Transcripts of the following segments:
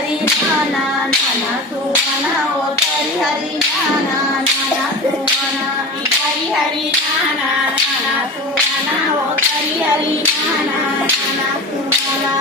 हरी नाना नाना सुमना ओ तरी हरी नाना नाना सुमना हरी हरी नाना नाना सुमना ओ तरी हरी नाना नाना सुमना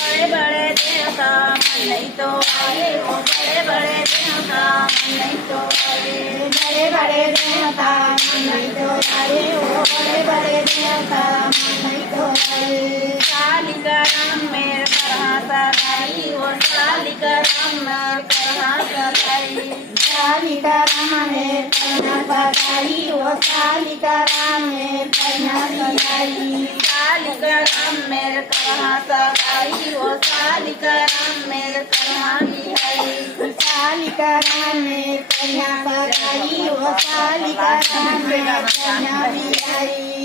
बड़े बड़े देवता मन नहीं तो आए ओ बड़े बड़े देवता मन नहीं तो आए बड़े बड़े देवता मन नहीं तो आए ओ बड़े बड़े देवता मन नहीं तो आए कालिका राम मेर कहाँ सगाई ओ कालिका राम मेर कहाँ सगाई कालिका राम मेर कहाँ सगाई ओ कालिका राम मेर कहाँ सगाई कालिका राम मेर कहाँ सगाई ओ कालिका राम मेर कहाँ बिहाई कालिका राम मेर कहाँ सगाई ओ कालिका राम मेर कहाँ बिहाई